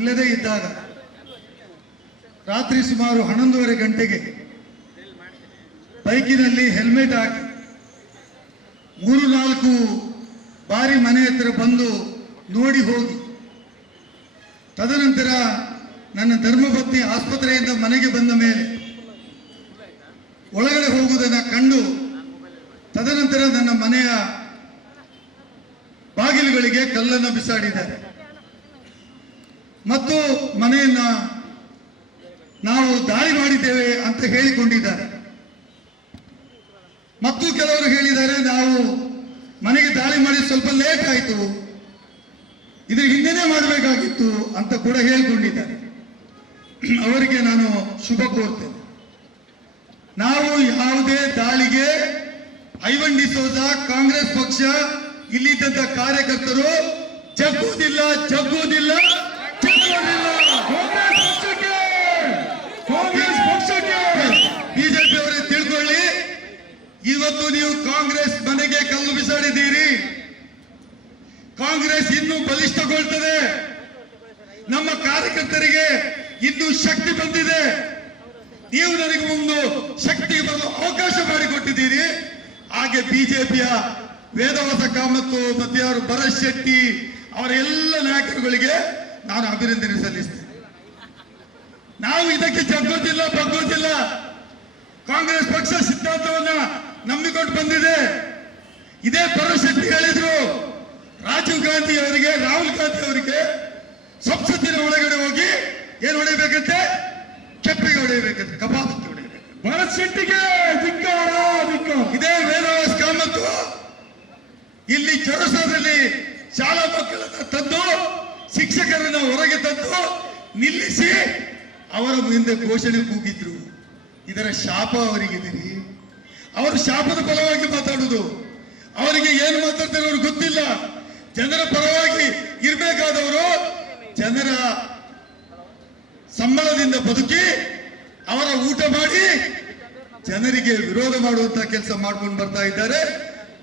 ಇಲ್ಲದೇ ಇದ್ದಾಗ ರಾತ್ರಿ ಸುಮಾರು ಹನ್ನೊಂದೂವರೆ ಗಂಟೆಗೆ ಬೈಕಿನಲ್ಲಿ ಹೆಲ್ಮೆಟ್ ಹಾಕಿ ಮೂರು ನಾಲ್ಕು ಬಾರಿ ಮನೆ ಹತ್ರ ಬಂದು ನೋಡಿ ಹೋಗಿ. ತದನಂತರ ನನ್ನ ಧರ್ಮಪತ್ನಿ ಆಸ್ಪತ್ರೆಯಿಂದ ಮನೆಗೆ ಬಂದ ಮೇಲೆ ಒಳಗಡೆ ಹೋಗುವುದನ್ನು ಕಂಡು ತದನಂತರ ನನ್ನ ಮನೆಯ ಬಾಗಿಲುಗಳಿಗೆ ಕಲ್ಲನ್ನು ಬಿಸಾಡಿದ್ದಾರೆ. ಮತ್ತು ಮನೆಯನ್ನ ನಾವು ದಾಳಿ ಮಾಡಿದ್ದೇವೆ ಅಂತ ಹೇಳಿಕೊಂಡಿದ್ದಾರೆ. ಮತ್ತು ಕೆಲವರು ಹೇಳಿದ್ದಾರೆ, ನಾವು ಮನೆಗೆ ದಾಳಿ ಮಾಡಿ ಸ್ವಲ್ಪ ಲೇಟ್ ಆಯಿತು, ಇದು ಹಿಂದೆನೇ ಮಾಡಬೇಕಾಗಿತ್ತು ಅಂತ ಕೂಡ ಹೇಳಿಕೊಂಡಿದ್ದಾರೆ. ಅವರಿಗೆ ನಾನು ಶುಭ ಕೋರ್ತೇನೆ. ನಾವು ಯಾವುದೇ ದಾಳಿಗೆ ಐವನ್ ಡಿಸೋಜ ಕಾಂಗ್ರೆಸ್ ಪಕ್ಷ, ಇಲ್ಲಿದ್ದಂತ ಕಾರ್ಯಕರ್ತರು ಜಗ್ಗುವುದಿಲ್ಲ ಜಗ್ಗುವುದಿಲ್ಲ. ಬಿಜೆಪಿ ಅವರೇ ತಿಳ್ಕೊಳ್ಳಿ ಇವತ್ತು ನೀವು ಕಾಂಗ್ರೆಸ್ ಮನೆಗೆ ಕಲ್ಲು ಬಿಸಾಡಿದ್ದೀರಿ ಕಾಂಗ್ರೆಸ್ ಇನ್ನೂ ಬಲಿಷ್ಠಗೊಳ್ತದೆ ನಮ್ಮ ಕಾರ್ಯಕರ್ತರಿಗೆ ಇನ್ನೂ ಶಕ್ತಿ ಬಂದಿದೆ. ನೀವು ನನಗೆ ಒಂದು ಶಕ್ತಿ ಬರಲು ಅವಕಾಶ ಮಾಡಿಕೊಟ್ಟಿದ್ದೀರಿ ಹಾಗೆ ಬಿಜೆಪಿಯ ವೇದವಾಸ ಕಾಮತ್ತು ಮತ್ತೆ ಯಾರು ಭರತ್ ಶೆಟ್ಟಿ ಅವರ ಎಲ್ಲ ನಾಯಕರುಗಳಿಗೆ ನಾನು ಅಭಿನಂದನೆ ಸಲ್ಲಿಸ್ತೇನೆ. ನಾವು ಇದಕ್ಕೆ ಜಗ್ಗೋದಿಲ್ಲ ಬಗ್ಗೋದಿಲ್ಲ. ಕಾಂಗ್ರೆಸ್ ಪಕ್ಷ ಸಿದ್ಧಾಂತವನ್ನ ನಂಬಿಕೊಂಡು ಬಂದಿದೆ. ಇದೇ ಪರಶಕ್ತಿ ಹೇಳಿದ್ರು ರಾಜೀವ್ ಗಾಂಧಿ ಅವರಿಗೆ ರಾಹುಲ್ ಗಾಂಧಿ ಅವರಿಗೆ ಸಂಸತ್ತಿನ ಒಳಗಡೆ ಹೋಗಿ ಏನ್ ಹೊಡೆಯಬೇಕಂತೆ? ಕೆಪ್ಪಿಗೆ ಹೊಡೆಯಬೇಕಂತೆ ಕಪಾಲಕ್ಕೆ ಹೊಡೆಯಬೇಕು ಭರತ್ ಶೆಟ್ಟಿಗೆ ಧಿಕ್ಕಾರ ಧಿಕ್ಕಾರ. ಇದೇ ವೇದವಾಸ್ ಕಾಮತ್ತು. ಇಲ್ಲಿ ಚೊರಸದಲ್ಲಿ ಶಾಲಾ ಮಕ್ಕಳನ್ನ ತಂದು ಶಿಕ್ಷಕರನ್ನ ಹೊರಗೆ ತಂದು ನಿಲ್ಲಿಸಿ ಅವರ ಮುಂದೆ ಘೋಷಣೆ ಕೂಗಿದ್ರು. ಇದರ ಶಾಪ ಅವರಿಗಿದ್ದೀರಿ ಅವರು ಶಾಪದ ಫಲವಾಗಿ ಮಾತಾಡುದು. ಅವರಿಗೆ ಏನು ಮಾತಾಡ್ತಾರೆ ಅವ್ರಿಗೆ ಗೊತ್ತಿಲ್ಲ. ಜನರ ಪರವಾಗಿ ಇರಬೇಕಾದವರು ಜನರ ಸಂಬಳದಿಂದ ಬದುಕಿ ಅವರ ಊಟ ಮಾಡಿ ಜನರಿಗೆ ವಿರೋಧ ಮಾಡುವಂತ ಕೆಲಸ ಮಾಡ್ಕೊಂಡು ಬರ್ತಾ ಇದ್ದಾರೆ.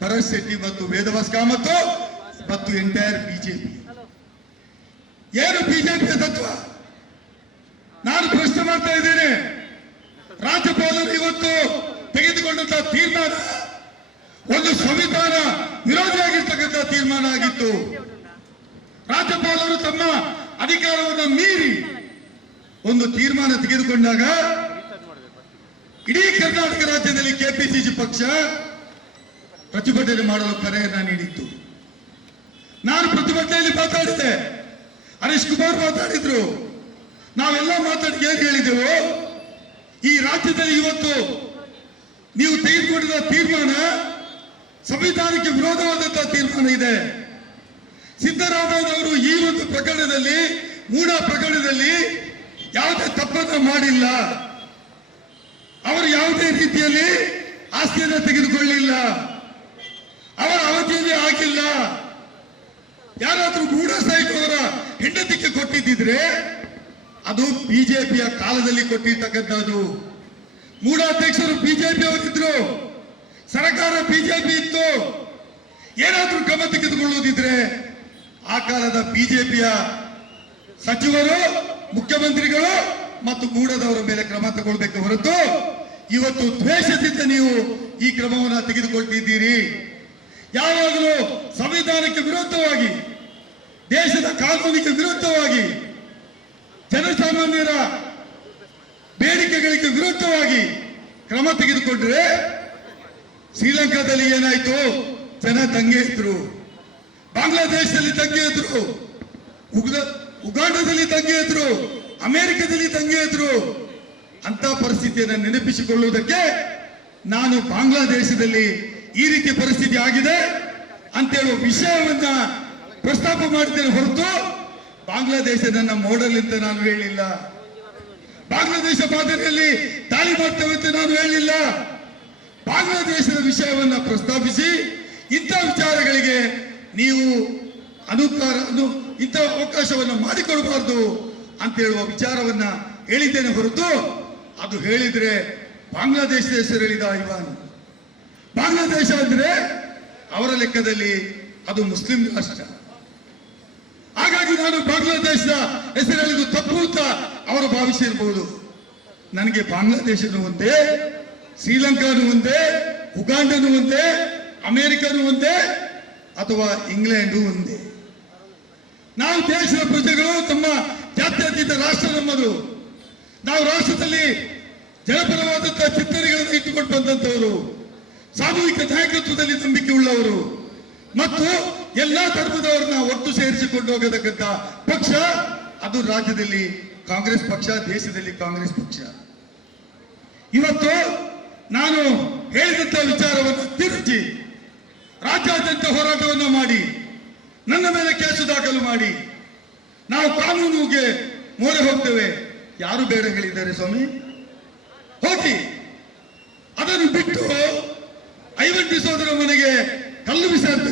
ಭರತ್ ಶೆಟ್ಟಿ ಮತ್ತು ಕಾಮತ್ತು ಮತ್ತು ಎಂಟೈರ್ ಬಿಜೆಪಿ ಏನು ಬಿಜೆಪಿಯ ತತ್ವ? ನಾನು ಪ್ರಶ್ನೆ ಮಾಡ್ತಾ ಇದ್ದೇನೆ. ರಾಜ್ಯಪಾಲರು ಇವತ್ತು ತೆಗೆದುಕೊಂಡಂತ ತೀರ್ಮಾನ ಒಂದು ಸಂವಿಧಾನ ವಿರೋಧಿಯಾಗಿರ್ತಕ್ಕಂಥ ತೀರ್ಮಾನ ಆಗಿತ್ತು. ರಾಜ್ಯಪಾಲರು ತಮ್ಮ ಅಧಿಕಾರವನ್ನು ಮೀರಿ ಒಂದು ತೀರ್ಮಾನ ತೆಗೆದುಕೊಂಡಾಗ ಇಡೀ ಕರ್ನಾಟಕ ರಾಜ್ಯದಲ್ಲಿ ಕೆಪಿಸಿಸಿ ಪಕ್ಷ ಪ್ರತಿಭಟನೆ ಮಾಡಲು ಕರೆಯನ್ನ ನೀಡಿತ್ತು. ನಾನು ಪ್ರತಿಭಟನೆಯಲ್ಲಿ ಮಾತಾಡಿದೆ ಹರೀಶ್ ಕುಮಾರ್ ಮಾತಾಡಿದ್ರು. ನಾವೆಲ್ಲ ಮಾತಾಡಿ ಏನ್ ಹೇಳಿದೆವು, ಈ ರಾಜ್ಯದಲ್ಲಿ ಇವತ್ತು ನೀವು ತೆಗೆದುಕೊಂಡಿದ ತೀರ್ಮಾನ ಸಂವಿಧಾನಕ್ಕೆ ವಿರೋಧವಾದಂತಹ ತೀರ್ಮಾನ ಇದೆ. ಸಿದ್ದರಾಮಯ್ಯನವರು ಈ ಒಂದು ಪ್ರಕರಣದಲ್ಲಿ ಮೂಡ ಪ್ರಕರಣದಲ್ಲಿ ಯಾವುದೇ ತಪ್ಪನ್ನು ಮಾಡಿಲ್ಲ. ಅವರು ಯಾವುದೇ ರೀತಿಯಲ್ಲಿ ಆಸ್ತಿಯನ್ನು ತೆಗೆದುಕೊಳ್ಳಿಲ್ಲ. ಅವರ ಅವಧಿಯಲ್ಲಿ ಆಗಿಲ್ಲ. ಕೊಟ್ಟಿದ್ದಿದ್ರೆ ಅದು ಬಿಜೆಪಿಯ ಕಾಲದಲ್ಲಿ ಕೊಟ್ಟಿರ್ತಕ್ಕಂಥದ್ದು. ಮೂಢಾಧ್ಯಕ್ಷರು ಬಿಜೆಪಿ ಅವರಿದ್ರು, ಸರ್ಕಾರ ಬಿಜೆಪಿ ಇತ್ತು. ಏನಾದ್ರೂ ಕ್ರಮ ತೆಗೆದುಕೊಳ್ಳುವುದಿದ್ರೆ ಆ ಕಾಲದ ಬಿಜೆಪಿಯ ಸಚಿವರು, ಮುಖ್ಯಮಂತ್ರಿಗಳು ಮತ್ತು ಮೂಡದವರ ಮೇಲೆ ಕ್ರಮ ತಗೊಳ್ಬೇಕು ಹೊರತು ಇವತ್ತು ದ್ವೇಷದಿಂದ ನೀವು ಈ ಕ್ರಮವನ್ನು ತೆಗೆದುಕೊಳ್ತಿದ್ದೀರಿ. ಯಾವಾಗಲೂ ಸಂವಿಧಾನಕ್ಕೆ ವಿರುದ್ಧವಾಗಿ, ದೇಶದ ಕಾನೂನಿಗೆ ವಿರುದ್ಧವಾಗಿ ಜನಸಾಮಾನ್ಯರ ಬೇಡಿಕೆಗಳಿಗೆ ವಿರುದ್ಧವಾಗಿ ಕ್ರಮ ತೆಗೆದುಕೊಂಡ್ರೆ ಶ್ರೀಲಂಕಾದಲ್ಲಿ ಏನಾಯ್ತು? ಜನ ದಂಗೆ ಇದ್ರು. ಬಾಂಗ್ಲಾದೇಶದಲ್ಲಿ ದಂಗೆ ಇದ್ರು. ಉಗಾಂಡದಲ್ಲಿ ದಂಗೆ ಇದ್ರು. ಅಮೆರಿಕದಲ್ಲಿ ದಂಗೆ ಇದ್ರು. ಅಂತ ಪರಿಸ್ಥಿತಿಯನ್ನು ನೆನಪಿಸಿಕೊಳ್ಳುವುದಕ್ಕೆ ನಾನು ಬಾಂಗ್ಲಾದೇಶದಲ್ಲಿ ಈ ರೀತಿ ಪರಿಸ್ಥಿತಿ ಆಗಿದೆ ಅಂತ ಹೇಳುವ ವಿಷಯವನ್ನ ಪ್ರಸ್ತಾಪ ಮಾಡಿದ್ದೇನೆ ಹೊರತು ಬಾಂಗ್ಲಾದೇಶ ನನ್ನ ಮೋಡಲ್ ಅಂತ ನಾನು ಹೇಳಿಲ್ಲ. ಬಾಂಗ್ಲಾದೇಶ ಮಾದರಿಯಲ್ಲಿ ದಾಳಿ ಮಾಡ್ತೇವೆ ಅಂತ ನಾನು ಹೇಳಿಲ್ಲ. ಬಾಂಗ್ಲಾದೇಶದ ವಿಷಯವನ್ನ ಪ್ರಸ್ತಾಪಿಸಿ, ಇಂಥ ವಿಚಾರಗಳಿಗೆ ನೀವು ಅನುಕಾರ ಅನು- ಇಂಥ ಅವಕಾಶವನ್ನು ಮಾಡಿಕೊಡಬಾರದು ಅಂತ ಹೇಳುವ ವಿಚಾರವನ್ನ ಹೇಳಿದ್ದೇನೆ ಹೊರತು ಅದು ಹೇಳಿದ್ರೆ ಬಾಂಗ್ಲಾದೇಶದ ಹೆಸರು ಹೇಳಿದ ಇವಾನ್. ಬಾಂಗ್ಲಾದೇಶ ಅಂದ್ರೆ ಅವರ ಲೆಕ್ಕದಲ್ಲಿ ಅದು ಮುಸ್ಲಿಂ ರಾಷ್ಟ್ರ. ನಾನು ಬಾಂಗ್ಲಾದೇಶದ ಹೆಸರು ತಪ್ಪು ಅಂತ ಅವರು ಭಾವಿಸಿರ್ಬೋದು ನನಗೆ ಬಾಂಗ್ಲಾದೇಶನು ಒಂದೇ, ಶ್ರೀಲಂಕಾನು ಒಂದೇ, ಉಗಾಂಡನು ಒಂದೇ, ಅಮೆರಿಕನು ಒಂದೇ, ಅಥವಾ ಇಂಗ್ಲೆಂಡು ಒಂದೇ. ನಾವು ದೇಶದ ಪ್ರಜೆಗಳು, ತಮ್ಮ ಜಾತ್ಯತೀತ ರಾಷ್ಟ್ರ ನಮ್ಮದು. ನಾವು ರಾಷ್ಟ್ರದಲ್ಲಿ ಜನಪರವಾದಂತಹ ಚಿತ್ತರಿಗಳನ್ನು ಇಟ್ಟುಕೊಂಡು ಬಂದಂತವರು ಸಾಮೂಹಿಕ ನಾಯಕತ್ವದಲ್ಲಿ ನಂಬಿಕೆ ಉಳ್ಳವರು. ಮತ್ತು ಎಲ್ಲಾ ಧರ್ಮದವರನ್ನ ಒಟ್ಟು ಸೇರಿಸಿಕೊಂಡು ಹೋಗತಕ್ಕಂತ ಪಕ್ಷ, ಅದು ರಾಜ್ಯದಲ್ಲಿ ಕಾಂಗ್ರೆಸ್ ಪಕ್ಷ, ದೇಶದಲ್ಲಿ ಕಾಂಗ್ರೆಸ್ ಪಕ್ಷ. ಇವತ್ತು ನಾನು ಹೇಳಿದಂತ ವಿಚಾರವನ್ನು ತಿರುಚಿ, ರಾಜ್ಯಾದ್ಯಂತ ಹೋರಾಟವನ್ನು ಮಾಡಿ, ನನ್ನ ಮೇಲೆ ಕೇಸು ದಾಖಲು ಮಾಡಿ, ನಾವು ಕಾನೂನಿಗೆ ಮೊರೆ ಹೋಗ್ತೇವೆ. ಯಾರು ಬೇಡ ಹೇಳಿದ್ದಾರೆ ಸ್ವಾಮಿ? ಹೋಗಿ ಅದನ್ನು ಬಿಟ್ಟು ಐವತ್ತು ಸೋದರ ಮನೆಗೆ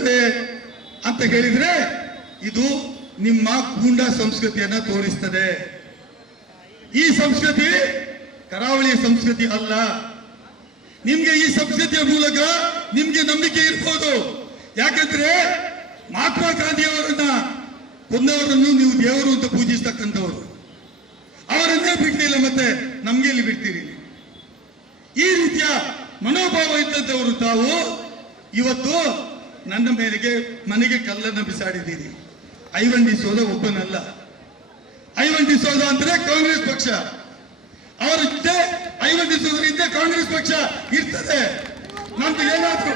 ಬಿಸಾಡ್ತೇವೆ ಅಂತ ಹೇಳಿದ್ರೆ ಇದು ನಿಮ್ಮ ಗೂಂಡ ಸಂಸ್ಕೃತಿಯನ್ನ ತೋರಿಸ್ತದೆ. ಈ ಸಂಸ್ಕೃತಿ ಕರಾವಳಿ ಸಂಸ್ಕೃತಿ ಅಲ್ಲ. ನಿಮ್ಗೆ ಈ ಸಂಸ್ಕೃತಿಯ ಮೂಲಕ ನಿಮ್ಗೆ ನಂಬಿಕೆ ಇರ್ಬೋದು. ಯಾಕಂದ್ರೆ ಮಹಾತ್ಮ ಗಾಂಧಿಯವರನ್ನ ಕೊಂದವರನ್ನು ನೀವು ದೇವರು ಅಂತ ಪೂಜಿಸ್ತಕ್ಕಂಥವ್ರು. ಅವರನ್ನೇ ಬಿಡ್ಲಿಲ್ಲ ಮತ್ತೆ ನಮ್ಗೆ ಇಲ್ಲಿ ಬಿಡ್ತೀರಿ? ಈ ರೀತಿಯ ಮನೋಭಾವ ಇದ್ದಂಥವರು ತಾವು ಇವತ್ತು ನನ್ನ ಮೇಲೆಗೆ ಮನೆಗೆ ಕಲ್ಲನ್ನು ಬಿಸಾಡಿದ್ದೀರಿ. ಐವಂಡಿ ಸೋದ ಒಬ್ಬನಲ್ಲ. ಐವಂಡಿ ಸೋದ ಅಂದ್ರೆ ಕಾಂಗ್ರೆಸ್ ಪಕ್ಷ. ಅವರ ಜೊತೆ ಐವಂಡಿ ಸೋದರಿಂದ ಇದ್ದೇ ಕಾಂಗ್ರೆಸ್ ಪಕ್ಷ ಇರ್ತದೆ. ನಮ್ದು ಏನಾದ್ರು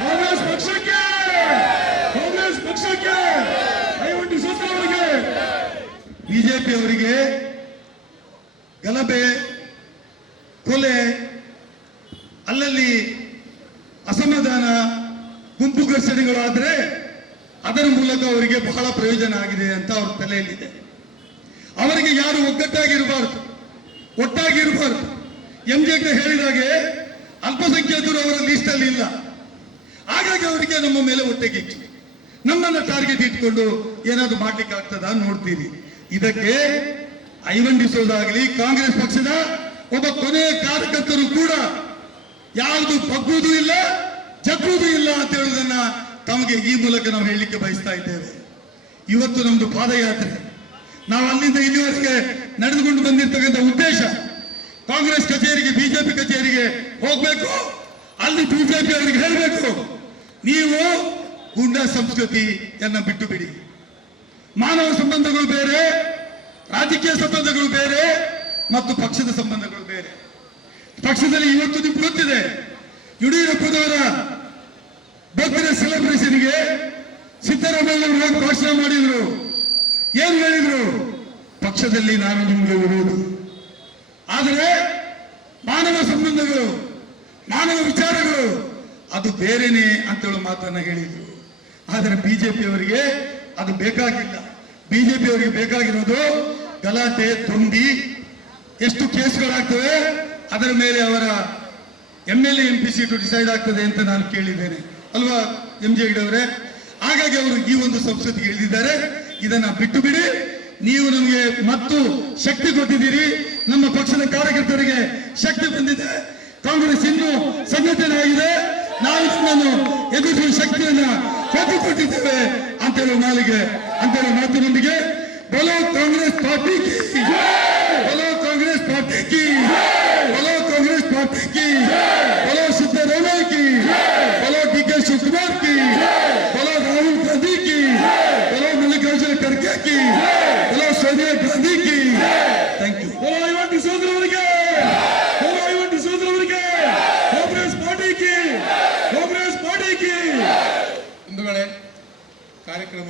ಕಾಂಗ್ರೆಸ್ ಪಕ್ಷಕ್ಕೆ ಕಾಂಗ್ರೆಸ್ ಪಕ್ಷಕ್ಕೆ ಐವತ್ತು ಸೋದರವರಿಗೆ ಬಿಜೆಪಿ ಅವರಿಗೆ ಗಲಭೆ ಘರ್ಷಣೆಗಳಾದ್ರೆ ಅದರ ಮೂಲಕ ಅವರಿಗೆ ಬಹಳ ಪ್ರಯೋಜನ ಆಗಿದೆ ಅಂತ ಅವ್ರ ತಲೆಯಲ್ಲಿದೆ. ಅವರಿಗೆ ಯಾರು ಒಗ್ಗಟ್ಟಾಗಿರಬಾರ್ದು, ಒಟ್ಟಾಗಿರಬಾರ್ದು. ಎಂ. ಜೆ. ಹೇಳಿದಾಗೆ ಅಲ್ಪಸಂಖ್ಯಾತರು ಅವರ ಲಿಸ್ಟ್ ಅಲ್ಲಿ ಇಲ್ಲ. ಹಾಗಾಗಿ ಅವರಿಗೆ ನಮ್ಮ ಮೇಲೆ ಹೊಟ್ಟೆಗಿಚ್ಚು ನಮ್ಮನ್ನ ಟಾರ್ಗೆಟ್ ಇಟ್ಕೊಂಡು ಏನಾದ್ರು ಮಾಡ್ಲಿಕ್ಕೆ ಆಗ್ತದ ನೋಡ್ತೀರಿ. ಇದಕ್ಕೆ ಐವಂಡಿಸೋದಾಗಲಿ ಕಾಂಗ್ರೆಸ್ ಪಕ್ಷದ ಒಬ್ಬ ಕೊನೆಯ ಕಾರ್ಯಕರ್ತರು ಕೂಡ ಯಾವುದು ಬಗ್ಗುವುದೂ ಇಲ್ಲ ಜಗ್ಗುವುದೂ ಇಲ್ಲ ಅಂತ ಹೇಳುವುದನ್ನ ತಮಗೆ ಈ ಮೂಲಕ ನಾವು ಹೇಳಲಿಕ್ಕೆ ಬಯಸ್ತಾ ಇದ್ದೇವೆ. ಇವತ್ತು ನಮ್ದು ಪಾದಯಾತ್ರೆ. ನಾವು ಅಲ್ಲಿಂದ ಇಲ್ಲಿವರೆಗೆ ನಡೆದುಕೊಂಡು ಬಂದಿರ್ತಕ್ಕಂಥ ಉದ್ದೇಶ, ಕಾಂಗ್ರೆಸ್ ಕಚೇರಿಗೆ, ಬಿಜೆಪಿ ಕಚೇರಿಗೆ ಹೋಗ್ಬೇಕು, ಅಲ್ಲಿ ಬಿಜೆಪಿ ಅವರಿಗೆ ಹೇಳಬೇಕು, ನೀವು ಗುಂಡಾ ಸಂಸ್ಕೃತಿಯನ್ನ ಬಿಟ್ಟು ಬಿಡಿ ಮಾನವ ಸಂಬಂಧಗಳು ಬೇರೆ, ರಾಜಕೀಯ ಸಂಬಂಧಗಳು ಬೇರೆ ಮತ್ತು ಪಕ್ಷದ ಸಂಬಂಧಗಳು ಬೇರೆ. ಪಕ್ಷದಲ್ಲಿ ಇವತ್ತು ನಿಮ್ಗೆ ಗೊತ್ತಿದೆ, ಯಡಿಯೂರಪ್ಪನವರ ಬರ್ತ್ಡೇ ಸೆಲೆಬ್ರೇಷನ್ಗೆ ಸಿದ್ದರಾಮಯ್ಯ ಹೋಗಿ ಭಾಷಣ ಮಾಡಿದ್ರು. ಏನ್ ಹೇಳಿದ್ರು? ಪಕ್ಷದಲ್ಲಿ ನಾನು ನಿಮಗೆ ವಿರೋಧಿ. ಆದರೆ ಮಾನವ ಸಂಬಂಧಗಳು, ಮಾನವ ವಿಚಾರಗಳು, ಅದು ಬೇರೆನೆ ಅಂತೇಳಿ ಮಾತನ್ನ ಹೇಳಿದ್ರು. ಆದರೆ ಬಿಜೆಪಿ ಅವರಿಗೆ ಅದು ಬೇಕಾಗಿಲ್ಲ. ಬಿಜೆಪಿ ಅವರಿಗೆ ಬೇಕಾಗಿರೋದು ಗಲಾಟೆ ತುಂಬಿ ಎಷ್ಟು ಕೇಸ್ಗಳಾಗ್ತವೆ, ಅದರ ಮೇಲೆ ಅವರ M L M P seat decide ಆಗ್ತದೆ ಅಂತ ನಾನು ಕೇಳಿದ್ದೇನೆ. ಅಲ್ವಾ, ಎಂ ಜೆ ಅವರೇ ಹಾಗಾಗಿ ಅವರು ಈ ಒಂದು ಸಂಸ್ಕೃತಿಗೆ ಇಳಿದಿದ್ದಾರೆ. ಇದನ್ನ ಬಿಟ್ಟು ಬಿಡಿ ನೀವು ನಮಗೆ ಮತ್ತು ಶಕ್ತಿ ಕೊಟ್ಟಿದ್ದೀರಿ. ನಮ್ಮ ಪಕ್ಷದ ಕಾರ್ಯಕರ್ತರಿಗೆ ಶಕ್ತಿ ಬಂದಿದೆ. ಕಾಂಗ್ರೆಸ್ ಇನ್ನೂ ಸಂಘಟನೆ ಆಗಿದೆ ನಾವು ನಾನು ಎದುರಿಸುವ ಶಕ್ತಿಯನ್ನ ಕೊಟ್ಟಿದ್ದೇವೆ ಅಂತ ನಾಲಿಗೆ ಅಂತ ಹೇಳುವ ಮಾತಿನೊಂದಿಗೆ. ಬಲೋ ಕಾಂಗ್ರೆಸ್ ಪಾರ್ಟಿ